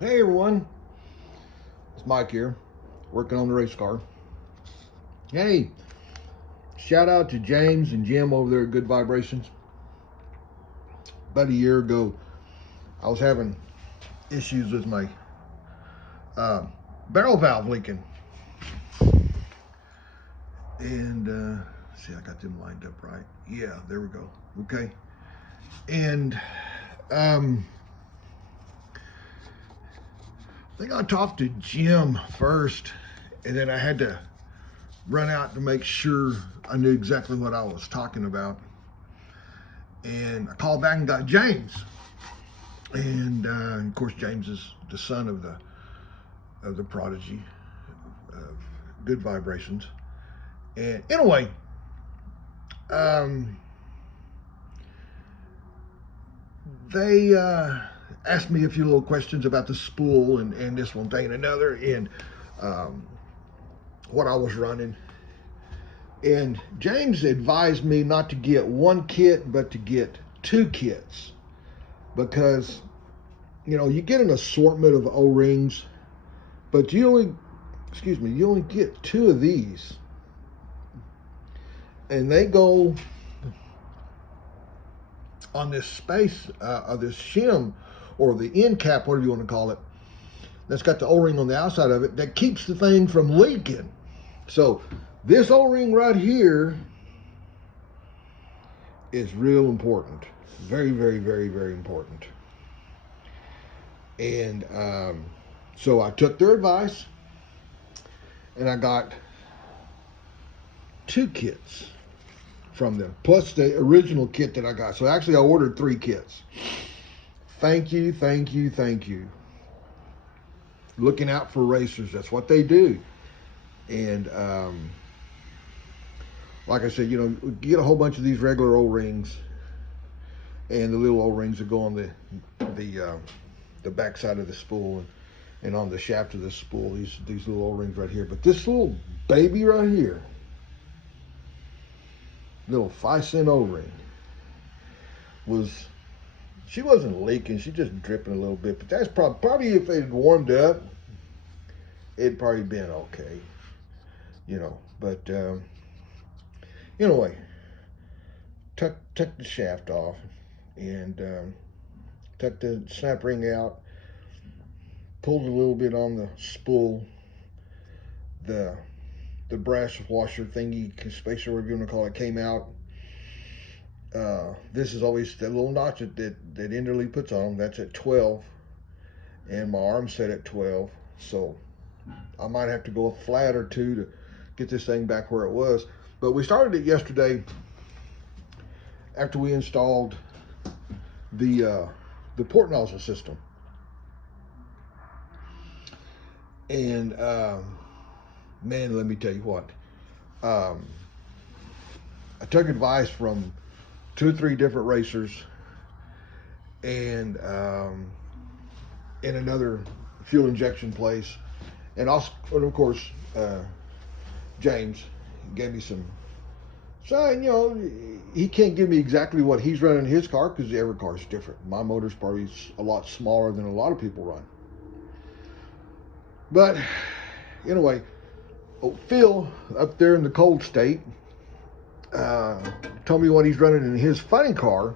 Hey everyone, it's Mike here, working on the race car. Hey, shout out to James and Jim over there at Good Vibrations. About a year ago, I was having issues with my uh, barrel valve leaking. And see, I got them lined up right. Yeah, there we go. Okay. And um, I think I talked to Jim first, and then I had to run out to make sure I knew exactly what I was talking about. And I called back and got James. And of course, James is the son of the prodigy of Good Vibrations. And anyway, um, they asked me a few little questions about the spool and this one thing and another, and um, what I was running. And James advised me not to get one kit, but to get two kits because you get an assortment of O-rings, but you only get two of these, and they go on this space of this shim or the end cap, whatever you want to call it, that's got the O-ring on the outside of it that keeps the thing from leaking. So this O-ring right here is real important. Very, very, very, very important. And so I took their advice and I got two kits from them, plus the original kit that I got. So actually I ordered three kits. Thank you, thank you, thank you. Looking out for racers, that's what they do. And like I said, get a whole bunch of these regular O-rings and the little O-rings that go on the back side of the spool and on the shaft of the spool, these little O-rings right here. But this little baby right here, little 5-cent O-ring, she wasn't leaking, she just dripping a little bit. But that's probably if it had warmed up, it'd probably been okay, But anyway, tuck the shaft off and tuck the snap ring out. Pulled a little bit on the spool, the brass washer thingy, spacer, whatever you want to call it, came out. This is always that little notch that Enderly puts on. That's at 12, and my arm's set at 12. So I might have to go a flat or two to get this thing back where it was. But we started it yesterday after we installed the port nozzle system. And man, let me tell you what. I took advice from 2 or 3 different racers, and in another fuel injection place, and also, and of course, James gave me some. So he can't give me exactly what he's running in his car because every car is different. My motor's probably a lot smaller than a lot of people run. But anyway, Phil up there in the cold state told me what he's running in his funny car,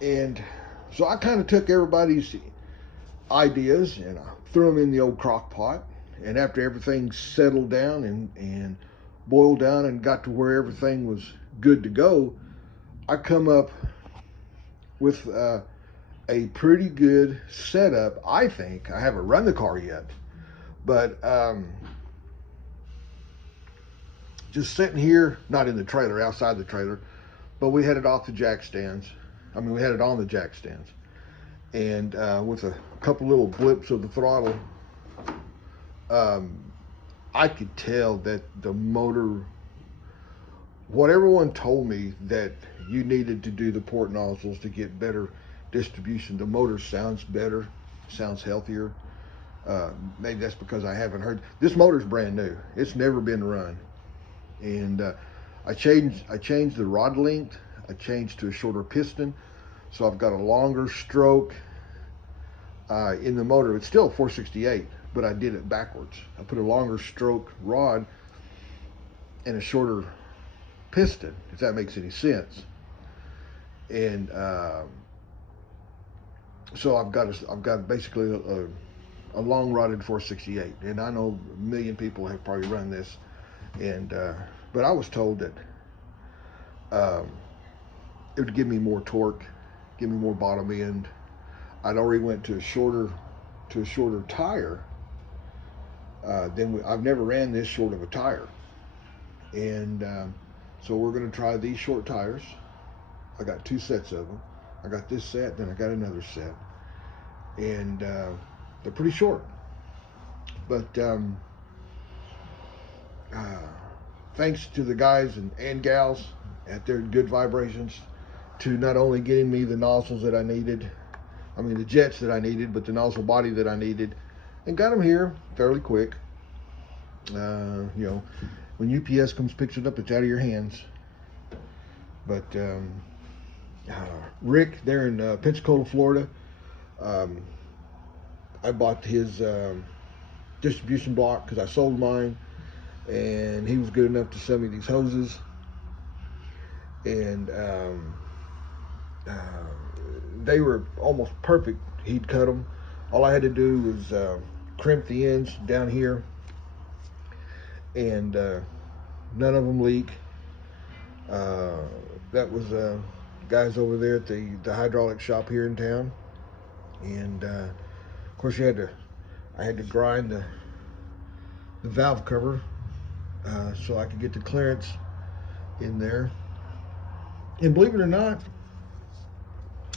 and so I kind of took everybody's ideas and I threw them in the old crock pot. And after everything settled down and boiled down and got to where everything was good to go, I come up with a pretty good setup. I think I haven't run the car yet, but just sitting here, not in the trailer, outside the trailer, but we had it off the jack stands. We had it on the jack stands, and with a couple little blips of the throttle, I could tell that the motor, what everyone told me that you needed to do the port nozzles to get better distribution, the motor sounds better, sounds healthier. Maybe that's because I haven't heard. This motor's brand new. It's never been run. And I changed the rod length. I changed to a shorter piston. So I've got a longer stroke, in the motor. It's still 468, but I did it backwards. I put a longer stroke rod and a shorter piston, if that makes any sense. And so I've got basically a long rodded 468, and I know a million people have probably run this, and but I was told that it would give me more torque, give me more bottom end. I'd already went to a shorter tire. I've never ran this short of a tire, and so we're going to try these short tires. I got 2 sets of them. I got this set, then I got another set, and they're pretty short. But thanks to the guys and gals at their Good Vibrations to not only getting me the nozzles that I needed, I mean the jets that I needed, but the nozzle body that I needed, and got them here fairly quick. You know, when UPS comes picks it up, it's out of your hands. But Rick there in Pensacola, Florida, I bought his distribution block because I sold mine, and he was good enough to sell me these hoses. And they were almost perfect. He'd cut them. All I had to do was crimp the ends down here, and none of them leak. That was guys over there at the hydraulic shop here in town, and of course I had to grind the valve cover so I could get the clearance in there. And believe it or not,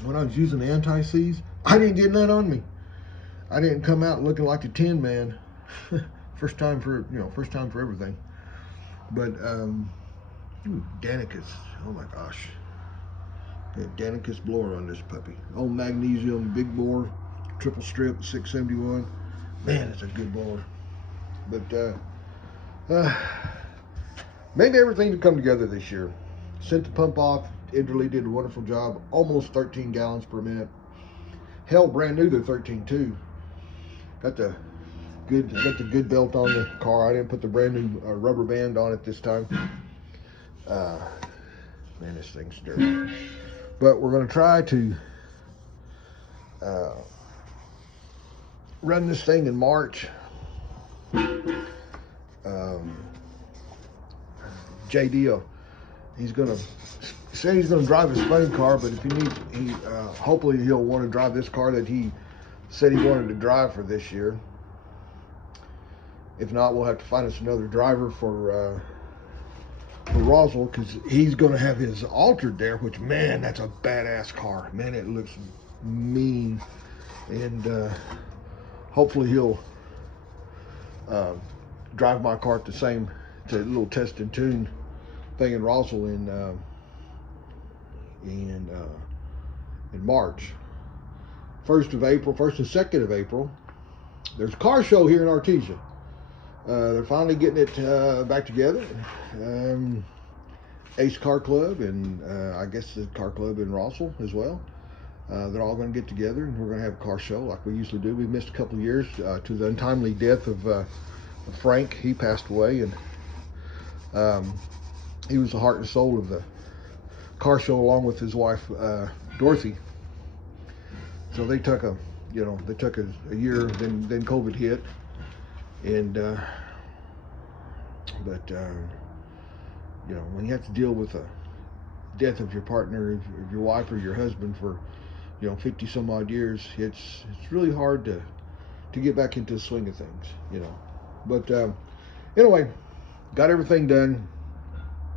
when I was using the anti-seize, I didn't get none on me. I didn't come out looking like the Tin Man. First time for everything. But Danicus, oh my gosh, Danicus blower on this puppy. Old magnesium big bore, triple strip 671. Man, it's a good blower. But maybe everything to come together this year. Sent the pump off. Italy did a wonderful job. Almost 13 gallons per minute. Hell, brand new, they're 13 too. Got the good belt on the car. I didn't put the brand new rubber band on it this time. Man, this thing's dirty. But we're going to try to run this thing in March. JD, he's going to drive his funny car, but if he needs, hopefully he'll want to drive this car that he said he wanted to drive for this year. If not, we'll have to find us another driver for Roswell, because he's going to have his altered there, which, man, that's a badass car. Man, it looks mean. And hopefully he'll drive my car at the little test and tune thing in Roswell in March. 1st and 2nd of April, there's a car show here in Artesia. They're finally getting it back together. Ace Car Club and I guess the car club in Roswell as well. They're all going to get together, and we're going to have a car show like we usually do. We missed a couple of years to the untimely death of Frank. He passed away, and he was the heart and soul of the car show, along with his wife Dorothy. So they took a year, then COVID hit, and when you have to deal with the death of your partner, of your wife or your husband for 50 some odd years, it's really hard to get back into the swing of things, But anyway, got everything done,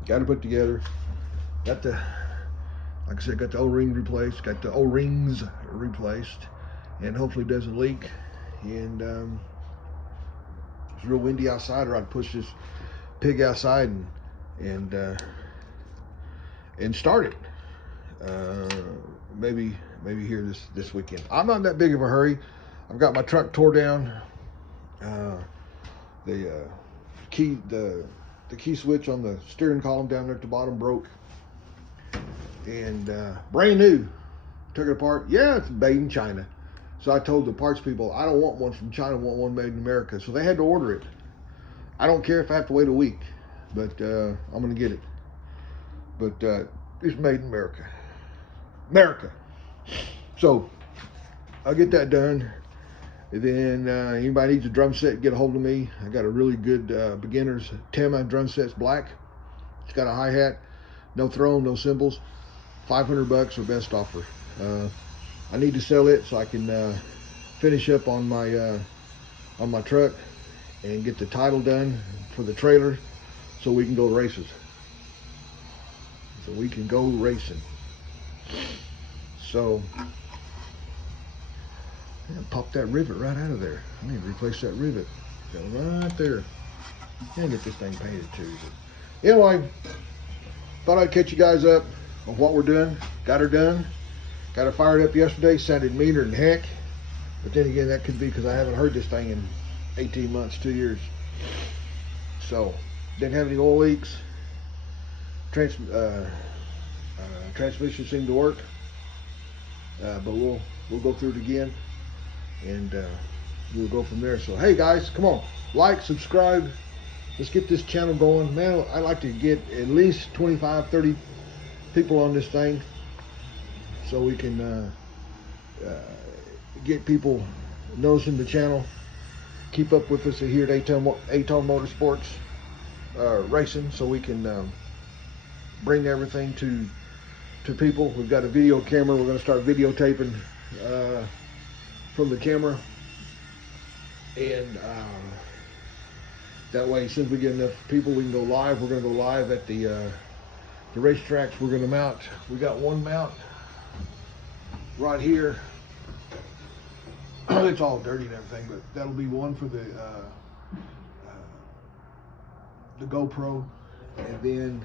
got it put together, got the O-ring replaced, got the O-rings replaced, and hopefully it doesn't leak. And it's real windy outside, or I'd push this pig outside and start it. Maybe here this weekend. I'm not in that big of a hurry. I've got my truck tore down. The key switch on the steering column down there at the bottom broke. And brand new. Took it apart. Yeah, it's made in China. So I told the parts people, I don't want one from China, I want one made in America. So they had to order it. I don't care if I have to wait a week, but I'm gonna get it. But it's made in America. America. So I'll get that done. And then anybody needs a drum set, get a hold of me. I got a really good beginner's Tama drum set's black. It's got a hi-hat, no throne, no cymbals. $500 or best offer. I need to sell it so I can finish up on my truck and get the title done for the trailer so we can go races. So we can go racing. So pop that rivet right out of there. I need to replace that rivet. Got it right there. And get this thing painted too. But anyway, thought I'd catch you guys up on what we're doing. Got her done. Got her fired up yesterday. Sounded meaner than heck. But then again, that could be because I haven't heard this thing in 18 months, 2 years. So, didn't have any oil leaks. Transmission seemed to work. But we'll go through it again. And we'll go from there. So, hey guys, come on. Like, subscribe. Let's get this channel going. Man, I like to get at least 25, 30 people on this thing so we can get people noticing the channel. Keep up with us here at Aton Motorsports Racing so we can bring everything to people. We've got a video camera. We're going to start videotaping from the camera. And that way, since we get enough people, we can go live. We're going to go live at the racetracks. We're going to mount. We got one mount right here. It's all dirty and everything, but that'll be one for the GoPro, and then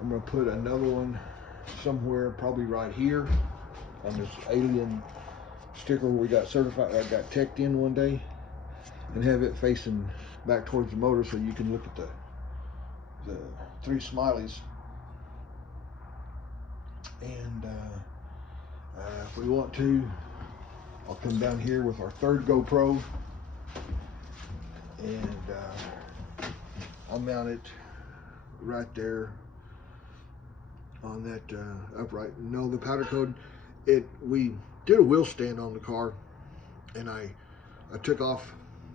I'm going to put another one somewhere, probably right here on this alien sticker we got certified. I got teched in one day, and have it facing back towards the motor so you can look at the three smileys. And if we want to, I'll come down here with our third GoPro, and I'll mount it right there on that upright. No, the powder coat. We did a wheel stand on the car, and I took off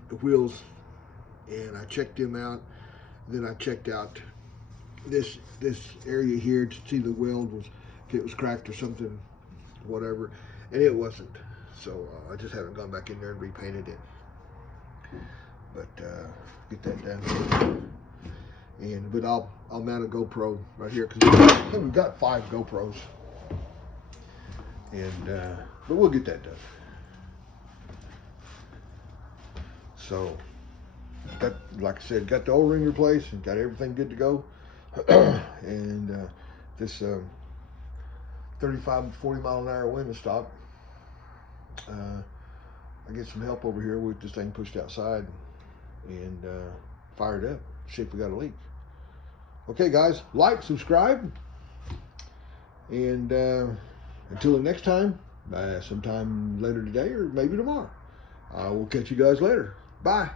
the wheels and I checked them out. Then I checked out this area here to see the weld was, if it was cracked or something, whatever, and it wasn't. So I just haven't gone back in there and repainted it. But get that done. But I'll mount a GoPro right here because we've got 5 GoPros. And but we'll get that done. So got, like I said, got the O-ring replaced and got everything good to go. And this 35 to 40 mile an hour wind will stop. I get some help over here with this thing pushed outside and fired up. See if we got a leak. Okay, guys, like, subscribe, and until the next time, sometime later today or maybe tomorrow, I will catch you guys later. Bye.